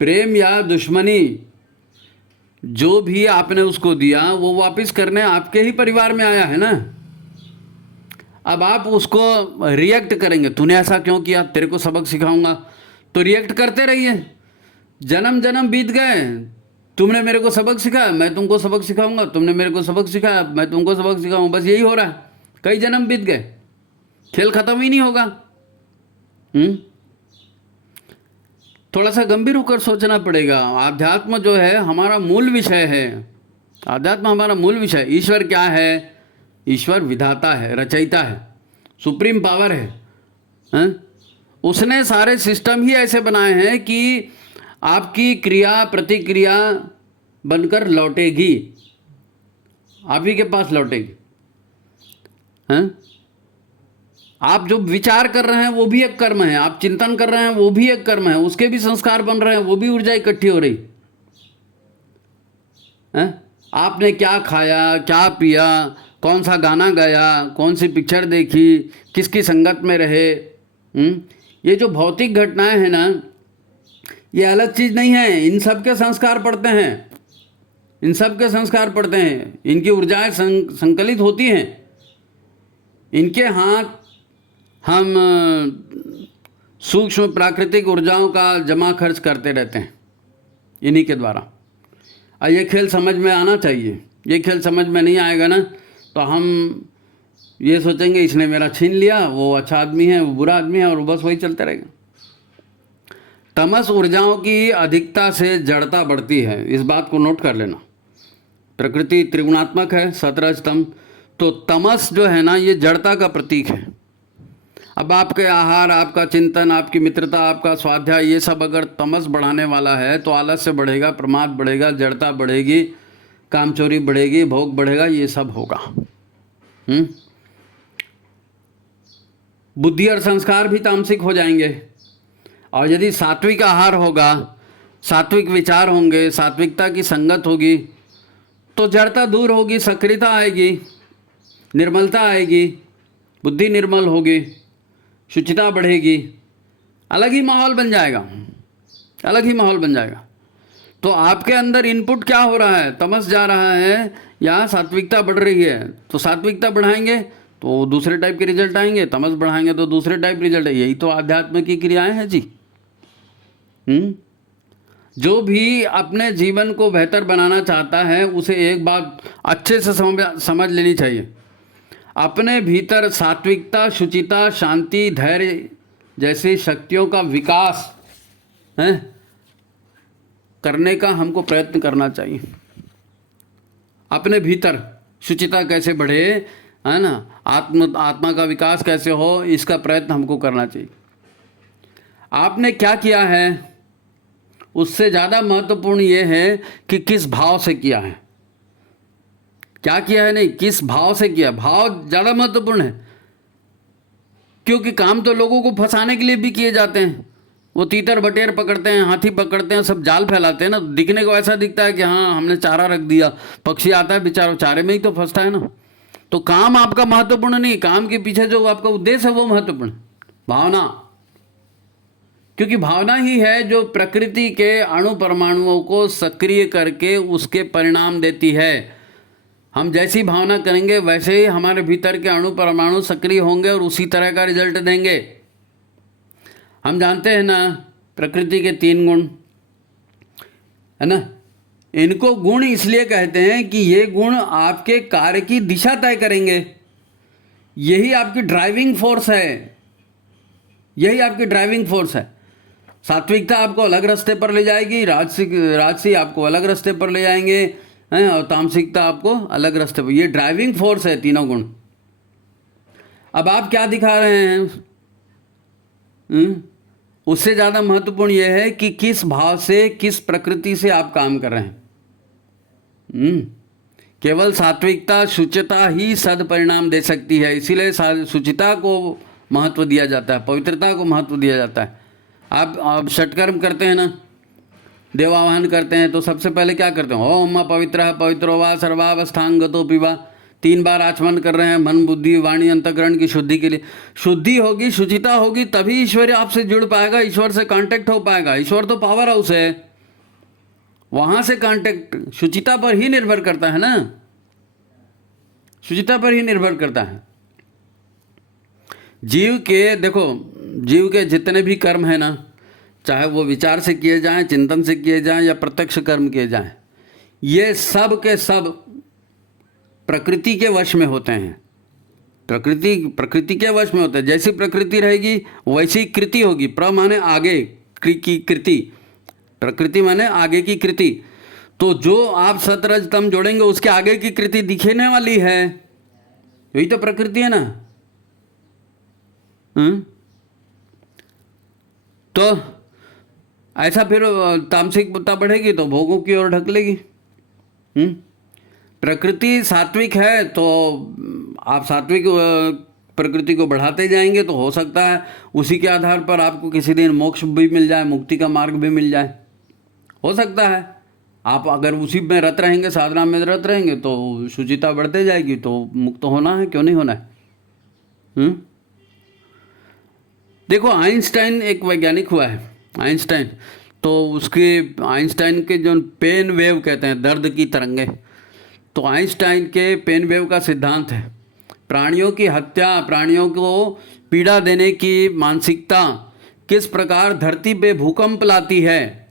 प्रेम या दुश्मनी जो भी आपने उसको दिया वो वापस करने आपके ही परिवार में आया है ना। अब आप उसको रिएक्ट करेंगे, तूने ऐसा क्यों किया, तेरे को सबक सिखाऊंगा, तो रिएक्ट करते रहिए। जन्म जन्म बीत गए, तुमने मेरे को सबक सिखाया, मैं तुमको सबक सिखाऊंगा, तुमने मेरे को सबक सिखाया, मैं तुमको सबक सिखाऊंगा, बस यही हो रहा है। कई जन्म बीत गए, खेल खत्म ही नहीं होगा। थोड़ा सा गंभीर होकर सोचना पड़ेगा। आध्यात्म जो है हमारा मूल विषय है, आध्यात्म हमारा मूल विषय। ईश्वर क्या है? ईश्वर विधाता है, रचयिता है, सुप्रीम पावर है। उसने सारे सिस्टम ही ऐसे बनाए हैं कि आपकी क्रिया प्रतिक्रिया बनकर लौटेगी, आप ही के पास लौटेगी। आप जो विचार कर रहे हैं वो भी एक कर्म है, आप चिंतन कर रहे हैं वो भी एक कर्म है, उसके भी संस्कार बन रहे हैं, वो भी ऊर्जा इकट्ठी हो रही है। आपने क्या खाया, क्या पिया, कौन सा गाना गाया, कौन सी पिक्चर देखी, किसकी संगत में रहे, ये जो भौतिक घटनाएं हैं ना, ये अलग चीज़ नहीं है। इन सब के संस्कार पड़ते हैं, इन सब के संस्कार पड़ते हैं, इनकी ऊर्जाएं संकलित होती हैं। इनके हाथ हम सूक्ष्म प्राकृतिक ऊर्जाओं का जमा खर्च करते रहते हैं इन्हीं के द्वारा। और ये खेल समझ में आना चाहिए। ये खेल समझ में नहीं आएगा ना तो हम ये सोचेंगे इसने मेरा छीन लिया, वो अच्छा आदमी है, वो बुरा आदमी है, और बस वही चलते रहेगा। तमस ऊर्जाओं की अधिकता से जड़ता बढ़ती है, इस बात को नोट कर लेना। प्रकृति त्रिगुणात्मक है, सतरजतम, तो तमस जो है ना ये जड़ता का प्रतीक है। अब आपके आहार, आपका चिंतन, आपकी मित्रता, आपका स्वाध्याय, ये सब अगर तमस बढ़ाने वाला है तो आलस्य बढ़ेगा, प्रमाद बढ़ेगा, जड़ता बढ़ेगी, कामचोरी बढ़ेगी, भोग बढ़ेगा, ये सब होगा। बुद्धि और संस्कार भी तामसिक हो जाएंगे। और यदि सात्विक आहार होगा, सात्विक विचार होंगे, सात्विकता की संगत होगी, तो जड़ता दूर होगी, सक्रियता आएगी, निर्मलता आएगी, बुद्धि निर्मल होगी, शुचिता बढ़ेगी, अलग ही माहौल बन जाएगा, अलग ही माहौल बन जाएगा। तो आपके अंदर इनपुट क्या हो रहा है? तमस जा रहा है या सात्विकता बढ़ रही है? तो सात्विकता बढ़ाएंगे तो दूसरे टाइप के रिजल्ट आएंगे, तमस बढ़ाएंगे तो दूसरे टाइप रिजल्ट है। यही तो आध्यात्म की क्रियाएं हैं जी। जो भी अपने जीवन को बेहतर बनाना चाहता है उसे एक बात अच्छे से समझ लेनी चाहिए। अपने भीतर सात्विकता, शुचिता, शांति, धैर्य जैसी शक्तियों का विकास है करने का हमको प्रयत्न करना चाहिए। अपने भीतर शुचिता कैसे बढ़े, है ना, आत्मा का विकास कैसे हो, इसका प्रयत्न हमको करना चाहिए। आपने क्या किया है उससे ज़्यादा महत्वपूर्ण ये है कि किस भाव से किया है। क्या किया है नहीं, किस भाव से किया, भाव ज़्यादा महत्वपूर्ण है। क्योंकि काम तो लोगों को फंसाने के लिए भी किए जाते हैं। वो तीतर बटेर पकड़ते हैं, हाथी पकड़ते हैं, सब जाल फैलाते हैं ना। दिखने को ऐसा दिखता है कि हाँ हमने चारा रख दिया, पक्षी आता है बेचारा, चारे में ही तो फंसता है ना। तो काम आपका महत्वपूर्ण नहीं, काम के पीछे जो आपका उद्देश्य है वो महत्वपूर्ण, भावना। क्योंकि भावना ही है जो प्रकृति के अणु परमाणुओं को सक्रिय करके उसके परिणाम देती है। हम जैसी भावना करेंगे वैसे ही हमारे भीतर के अणु परमाणु सक्रिय होंगे और उसी तरह का रिजल्ट देंगे। हम जानते हैं ना प्रकृति के 3 गुण, है ना। इनको गुण इसलिए कहते हैं कि ये गुण आपके कार्य की दिशा तय करेंगे। यही आपकी ड्राइविंग फोर्स है, यही आपकी ड्राइविंग फोर्स है। सात्विकता आपको अलग रास्ते पर ले जाएगी, राजसी आपको अलग रास्ते पर ले जाएंगे हैं, और तामसिकता आपको अलग रास्ते पर। ये ड्राइविंग फोर्स है तीनों गुण। अब आप क्या दिखा रहे हैं, उससे ज़्यादा महत्वपूर्ण यह है कि किस भाव से, किस प्रकृति से आप काम कर रहे हैं। केवल सात्विकता, शुचिता ही सद परिणाम दे सकती है, इसीलिए शुचिता को महत्व दिया जाता है, पवित्रता को महत्व दिया जाता है। आप षटकर्म करते हैं ना, देवावाहन करते हैं, तो सबसे पहले क्या करते हैं? ओम पवित्र पवित्रो वा सर्वावस्थांगतो पिवा, 3 बार आचमन कर रहे हैं, मन बुद्धि वाणी अंतःकरण की शुद्धि के लिए। शुद्धि होगी, शुचिता होगी, तभी ईश्वर आपसे जुड़ पाएगा, ईश्वर से कांटेक्ट हो पाएगा। ईश्वर तो पावर हाउस है, वहाँ से कांटेक्ट शुचिता पर ही निर्भर करता है ना, शुचिता पर ही निर्भर करता है। जीव के, देखो जीव के जितने भी कर्म है ना, चाहे वो विचार से किए जाएं, चिंतन से किए जाएं या प्रत्यक्ष कर्म किए जाएं, ये सब के सब प्रकृति के वश में होते हैं। प्रकृति के वश में होते हैं। जैसी प्रकृति रहेगी वैसी कृति होगी। प्र माने आगे की कृति, प्रकृति माने आगे की कृति। तो जो आप सतरज तम जोड़ेंगे उसके आगे की कृति दिखने वाली है, यही तो प्रकृति है ना। तो ऐसा फिर तामसिकता बढ़ेगी तो भोगों की ओर ढकेलेगी। प्रकृति सात्विक है तो आप सात्विक प्रकृति को बढ़ाते जाएंगे, तो हो सकता है उसी के आधार पर आपको किसी दिन मोक्ष भी मिल जाए, मुक्ति का मार्ग भी मिल जाए, हो सकता है। आप अगर उसी में रत रहेंगे, साधना में रत रहेंगे, तो शुचिता बढ़ते जाएगी, तो मुक्त होना है, क्यों नहीं होना है। देखो आइंस्टाइन एक वैज्ञानिक हुआ है, आइंस्टाइन, तो उसके आइंस्टाइन के जो पेन वेव कहते हैं, दर्द की तरंगे, तो आइंस्टाइन के पेन वेव का सिद्धांत है प्राणियों की हत्या, प्राणियों को पीड़ा देने की मानसिकता किस प्रकार धरती पे भूकंप लाती है,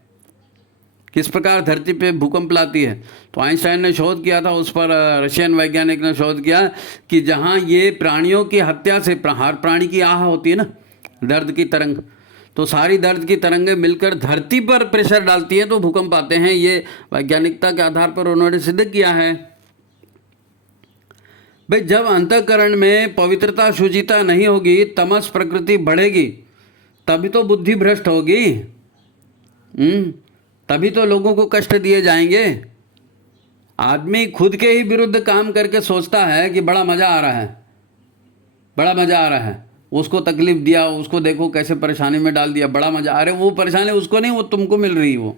किस प्रकार धरती पे भूकंप लाती है। तो आइंस्टाइन ने शोध किया था, उस पर रशियन वैज्ञानिक ने शोध किया कि जहाँ ये प्राणियों की हत्या से, हर प्राणी की आह होती है ना, दर्द की तरंग, तो सारी दर्द की तरंगें मिलकर धरती पर प्रेशर डालती हैं तो भूकंप आते हैं। ये वैज्ञानिकता के आधार पर उन्होंने सिद्ध किया है। भाई जब अंतःकरण में पवित्रता, शुचिता नहीं होगी, तमस प्रकृति बढ़ेगी, तभी तो बुद्धि भ्रष्ट होगी, तभी तो लोगों को कष्ट दिए जाएंगे। आदमी खुद के ही विरुद्ध काम करके सोचता है कि बड़ा मज़ा आ रहा है, बड़ा मज़ा आ रहा है, उसको तकलीफ दिया, उसको देखो कैसे परेशानी में डाल दिया, बड़ा मज़ा। अरे वो परेशानी उसको नहीं, वो तुमको मिल रही वो।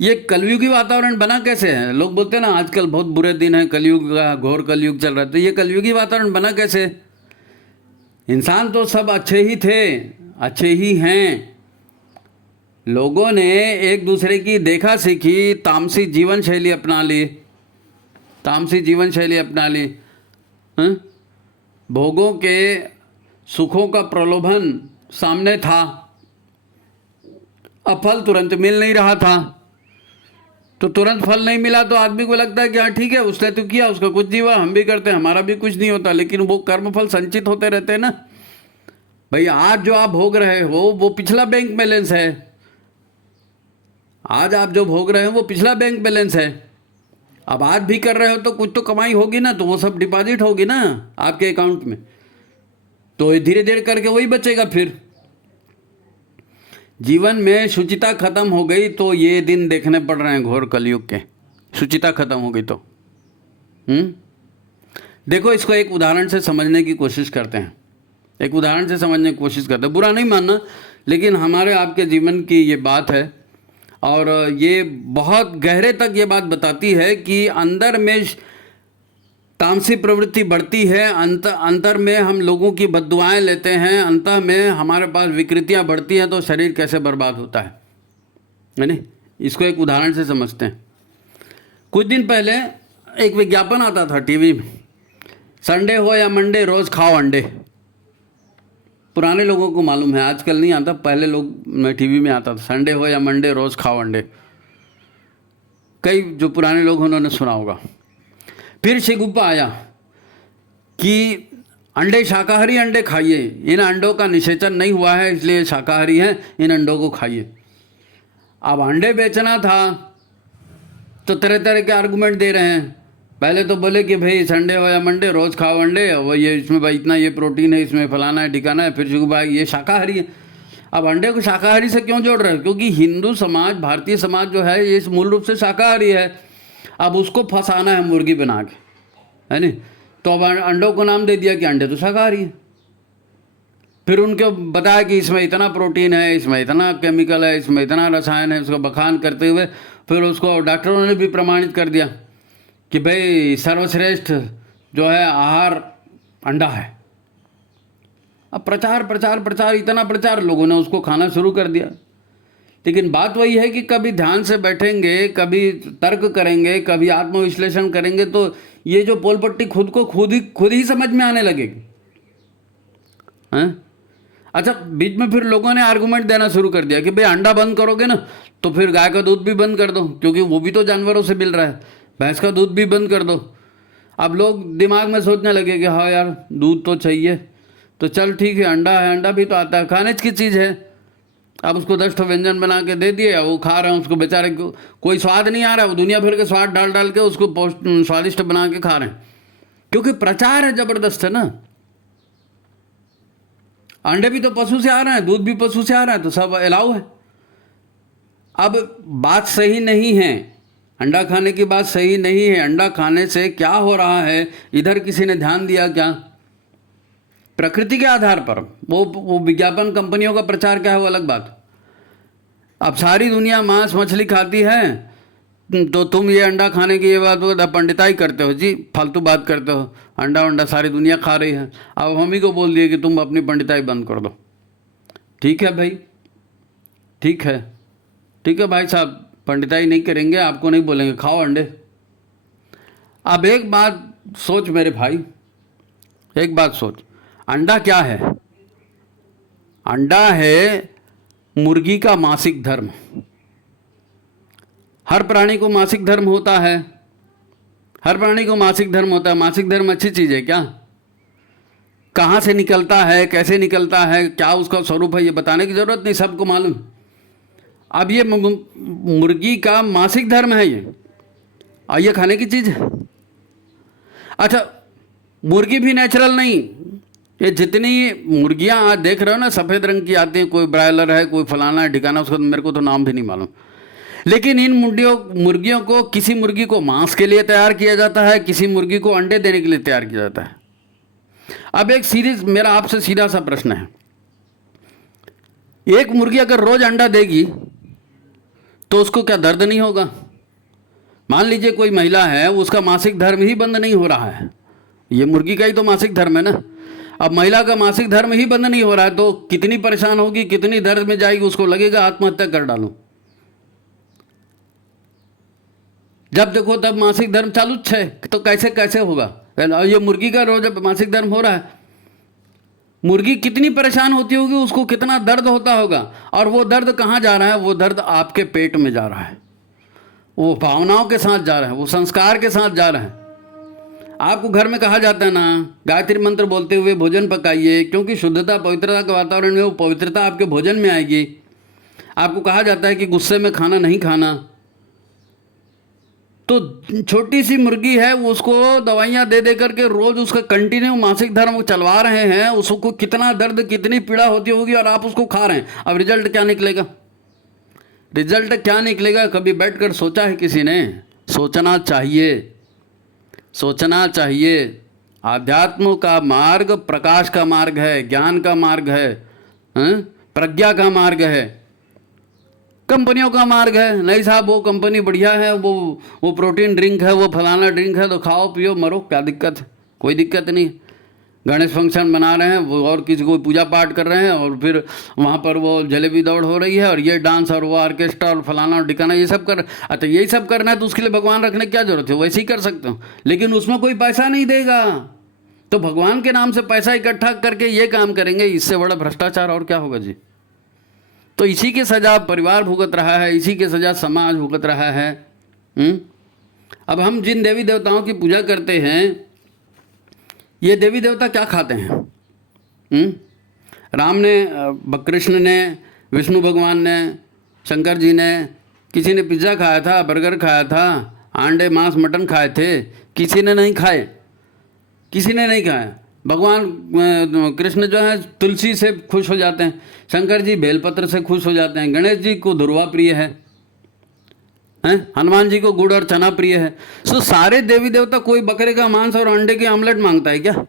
ये कलयुगी वातावरण बना कैसे है? लोग बोलते हैं ना आजकल बहुत बुरे दिन हैं, कलयुग का, घोर कलयुग चल रहा है। तो ये कलयुगी वातावरण बना कैसे? इंसान तो सब अच्छे ही थे, अच्छे ही हैं। लोगों ने एक दूसरे की देखा सीखी, तामसी जीवन शैली अपना ली, तामसी जीवन शैली अपना ली। भोगों के सुखों का प्रलोभन सामने था, अब फल तुरंत मिल नहीं रहा था, तो तुरंत फल नहीं मिला तो आदमी को लगता है कि हाँ ठीक है, उसने तो किया, उसका कुछ नहीं हुआ, हम भी करते हैं, हमारा भी कुछ नहीं होता। लेकिन वो कर्मफल संचित होते रहते हैं ना। भाई आज जो आप भोग रहे हो वो पिछला बैंक बैलेंस है, आज आप जो भोग रहे हो वो पिछला बैंक बैलेंस है। अब आज भी कर रहे हो तो कुछ तो कमाई होगी ना, तो वो सब डिपॉजिट होगी ना आपके अकाउंट में, तो धीरे धीरे करके वही बचेगा। फिर जीवन में शुचिता खत्म हो गई तो ये दिन देखने पड़ रहे हैं घोर कलयुग के। शुचिता खत्म हो गई तो देखो, इसको एक उदाहरण से समझने की कोशिश करते हैं, एक उदाहरण से समझने की कोशिश करते हैं। बुरा नहीं मानना, लेकिन हमारे आपके जीवन की ये बात है और ये बहुत गहरे तक ये बात बताती है कि अंदर में तामसी प्रवृत्ति बढ़ती है, अंतर में हम लोगों की बद्दुआएं लेते हैं, अंत में हमारे पास विकृतियां बढ़ती हैं, तो शरीर कैसे बर्बाद होता है नहीं। इसको एक उदाहरण से समझते हैं। कुछ दिन पहले एक विज्ञापन आता था टीवी में, संडे हो या मंडे रोज़ खाओ अंडे। पुराने लोगों को मालूम है, आजकल नहीं आता, पहले लोग टीवी में आता था, संडे हो या मंडे रोज़ खाओ अंडे। कई जो पुराने लोग उन्होंने सुना होगा। फिर शिगुप्पा आया कि अंडे शाकाहारी अंडे खाइए, इन अंडों का निषेचन नहीं हुआ है इसलिए शाकाहारी हैं, इन अंडों को खाइए। अब अंडे बेचना था तो तरह तरह के आर्गुमेंट दे रहे हैं। पहले तो बोले कि भाई संडे हो या मंडे रोज़ खाओ अंडे, वो ये इसमें भाई इतना ये प्रोटीन है, इसमें फलाना है ठिकाना है। फिर शिगुप्पा ये शाकाहारी है। अब अंडे को शाकाहारी से क्यों जोड़ रहे हैं? क्योंकि हिंदू समाज, भारतीय समाज जो है ये मूल रूप से शाकाहारी है। अब उसको फंसाना है मुर्गी बना के, है नहीं? तो अब अंडों को नाम दे दिया कि अंडे तो शाकाहारी है। फिर उनको बताया कि इसमें इतना प्रोटीन है, इसमें इतना केमिकल है, इसमें इतना रसायन है। उसका बखान करते हुए फिर उसको डॉक्टरों ने भी प्रमाणित कर दिया कि भाई सर्वश्रेष्ठ जो है आहार अंडा है। अब प्रचार प्रचार प्रचार, इतना प्रचार, लोगों ने उसको खाना शुरू कर दिया। लेकिन बात वही है कि कभी ध्यान से बैठेंगे, कभी तर्क करेंगे, कभी आत्मविश्लेषण करेंगे तो ये जो पोलपट्टी खुद ही समझ में आने लगेगी, हैं? अच्छा, बीच में फिर लोगों ने आर्गुमेंट देना शुरू कर दिया कि भाई अंडा बंद करोगे ना तो फिर गाय का दूध भी बंद कर दो, क्योंकि वो भी तो जानवरों से मिल रहा है। भैंस का दूध भी बंद कर दो। अब लोग दिमाग में सोचने लगे कि हाँ यार दूध तो चाहिए, तो चल ठीक है अंडा है, अंडा भी तो आता है, खाने की चीज़ है। अब उसको 10 व्यंजन बना के दे दिए, वो खा रहे हैं, उसको बेचारे को कोई स्वाद नहीं आ रहा, वो दुनिया भर के स्वाद डाल डाल के उसको स्वादिष्ट बना के खा रहे हैं, क्योंकि प्रचार है ज़बरदस्त है ना। अंडे भी तो पशु से आ रहे हैं, दूध भी पशु से आ रहा है, तो सब अलाउ है। अब बात सही नहीं है, अंडा खाने की बात सही नहीं है। अंडा खाने से क्या हो रहा है इधर किसी ने ध्यान दिया क्या? प्रकृति के आधार पर वो विज्ञापन कंपनियों का प्रचार क्या है वो अलग बात। अब सारी दुनिया मांस मछली खाती है तो तुम ये अंडा खाने की ये बात पंडिताई करते हो जी, फालतू बात करते हो। अंडा वंडा सारी दुनिया खा रही है, अब हम ही को बोल दिए कि तुम अपनी पंडिताई बंद कर दो। ठीक है भाई, ठीक है, ठीक है भाई साहब, पंडिताई नहीं करेंगे, आपको नहीं बोलेंगे खाओ अंडे। अब एक बात सोच मेरे भाई, एक बात सोच, अंडा क्या है? अंडा है मुर्गी का मासिक धर्म। हर प्राणी को मासिक धर्म होता है, हर प्राणी को मासिक धर्म होता है। मासिक धर्म अच्छी चीज़ है क्या? कहाँ से निकलता है, कैसे निकलता है, क्या उसका स्वरूप है, ये बताने की ज़रूरत नहीं, सबको मालूम। अब ये मुर्गी का मासिक धर्म है ये, और ये खाने की चीज़ है। अच्छा, मुर्गी भी नेचुरल नहीं, ये जितनी मुर्गियाँ आज देख रहे हो ना सफ़ेद रंग की आती हैं, कोई ब्रायलर है, कोई फलाना है ठिकाना, उसका मेरे को तो नाम भी नहीं मालूम। लेकिन इन मुर्गियों को, किसी मुर्गी को मांस के लिए तैयार किया जाता है, किसी मुर्गी को अंडे देने के लिए तैयार किया जाता है। अब एक सीरीज मेरा आपसे सीधा सा प्रश्न है, एक मुर्गी अगर रोज अंडा देगी तो उसको क्या दर्द नहीं होगा? मान लीजिए कोई महिला है, उसका मासिक धर्म ही बंद नहीं हो रहा है, ये मुर्गी का ही तो मासिक धर्म है ना। अब महिला का मासिक धर्म ही बंद नहीं हो रहा है तो कितनी परेशान होगी, कितनी दर्द में जाएगी, उसको लगेगा आत्महत्या कर डालूं। जब देखो तब मासिक धर्म चालू है, तो कैसे कैसे होगा? ये मुर्गी का रोज मासिक धर्म हो रहा है, मुर्गी कितनी परेशान होती होगी, उसको कितना दर्द होता होगा। और वो दर्द कहाँ जा रहा है? वो दर्द आपके पेट में जा रहा है, वो भावनाओं के साथ जा रहा है, वो संस्कार के साथ जा रहा है। आपको घर में कहा जाता है ना, गायत्री मंत्र बोलते हुए भोजन पकाइए, क्योंकि शुद्धता पवित्रता के वातावरण में वो पवित्रता आपके भोजन में आएगी। आपको कहा जाता है कि गुस्से में खाना नहीं खाना। तो छोटी सी मुर्गी है, उसको दवाइयाँ दे दे करके रोज उसका कंटिन्यू मासिक धर्म चलवा रहे हैं, उसको कितना दर्द, कितनी पीड़ा होती होगी, और आप उसको खा रहे हैं। अब रिजल्ट क्या निकलेगा? रिजल्ट क्या निकलेगा? कभी बैठकर सोचा है किसी ने? सोचना चाहिए, सोचना चाहिए। आध्यात्म का मार्ग प्रकाश का मार्ग है, ज्ञान का मार्ग है, प्रज्ञा का मार्ग है। कंपनियों का मार्ग है नहीं साहब, वो कंपनी बढ़िया है, वो प्रोटीन ड्रिंक है, वो फलाना ड्रिंक है, तो खाओ पियो मरो, क्या दिक्कत है? कोई दिक्कत नहीं। गणेश फंक्शन मना रहे हैं वो, और किसी को पूजा पाठ कर रहे हैं, और फिर वहाँ पर वो जलेबी दौड़ हो रही है, और ये डांस और वो ऑर्केस्ट्रा और फलाना और ठिकाना, ये सब कर। अच्छा, यही सब करना है तो उसके लिए भगवान रखने की क्या जरूरत है? वैसे ही कर सकते हो, लेकिन उसमें कोई पैसा नहीं देगा। तो भगवान के नाम से पैसा इकट्ठा करके ये काम करेंगे, इससे बड़ा भ्रष्टाचार और क्या होगा जी? तो इसी की सज़ा परिवार भुगत रहा है, इसी की सज़ा समाज भुगत रहा है। अब हम जिन देवी देवताओं की पूजा करते हैं, ये देवी देवता क्या खाते हैं? राम ने, कृष्ण ने, विष्णु भगवान ने, शंकर जी ने, किसी ने पिज़्ज़ा खाया था, बर्गर खाया था, अंडे मांस मटन खाए थे? किसी ने नहीं खाए, किसी ने नहीं खाया। भगवान कृष्ण जो है तुलसी से खुश हो जाते हैं, शंकर जी बेलपत्र से खुश हो जाते हैं, गणेश जी को धुरवा प्रिय है, हनुमान जी को गुड़ और चना प्रिय है। सो सारे देवी देवता, कोई बकरे का मांस और अंडे की ऑमलेट मांगता है क्या?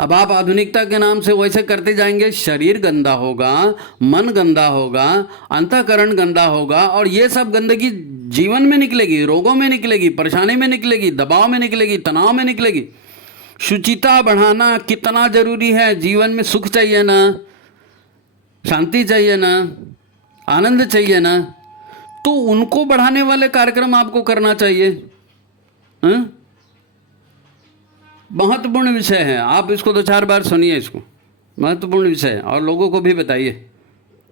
अब आप आधुनिकता के नाम से वैसे करते जाएंगे, शरीर गंदा होगा, मन गंदा होगा, अंतःकरण गंदा होगा, और ये सब गंदगी जीवन में निकलेगी, रोगों में निकलेगी, परेशानी में निकलेगी, दबाव में निकलेगी, तनाव में निकलेगी। शुचिता बढ़ाना कितना जरूरी है। जीवन में सुख चाहिए ना, शांति चाहिए ना, आनंद चाहिए ना, तो उनको बढ़ाने वाले कार्यक्रम आपको करना चाहिए। महत्वपूर्ण विषय है, आप इसको 2-4 बार सुनिए, इसको महत्वपूर्ण विषय है, और लोगों को भी बताइए।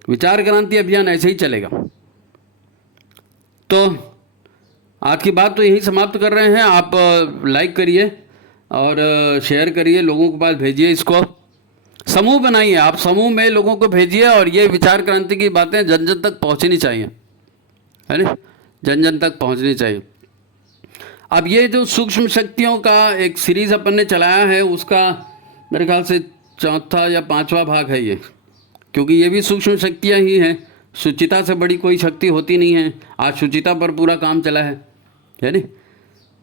विचार क्रांति अभियान ऐसे ही चलेगा। तो आज की बात तो यही समाप्त कर रहे हैं। आप लाइक करिए और शेयर करिए, लोगों के पास भेजिए, इसको समूह बनाइए, आप समूह में लोगों को भेजिए, और ये विचार क्रांति की बातें जन जन तक पहुंचनी चाहिए, है ना, जन जन तक पहुंचनी चाहिए। अब ये जो सूक्ष्म शक्तियों का एक सीरीज़ अपन ने चलाया है, उसका मेरे ख्याल से 4था या 5वां भाग है ये, क्योंकि ये भी सूक्ष्म शक्तियाँ ही हैं। शुचिता से बड़ी कोई शक्ति होती नहीं है। आज शुचिता पर पूरा काम चला है नी।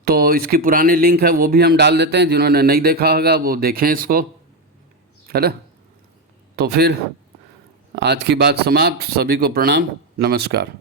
तो इसकी पुरानी लिंक है, वो भी हम डाल देते हैं, जिन्होंने नहीं देखा होगा वो देखें इसको, है ना। तो फिर आज की बात समाप्त। सभी को प्रणाम, नमस्कार।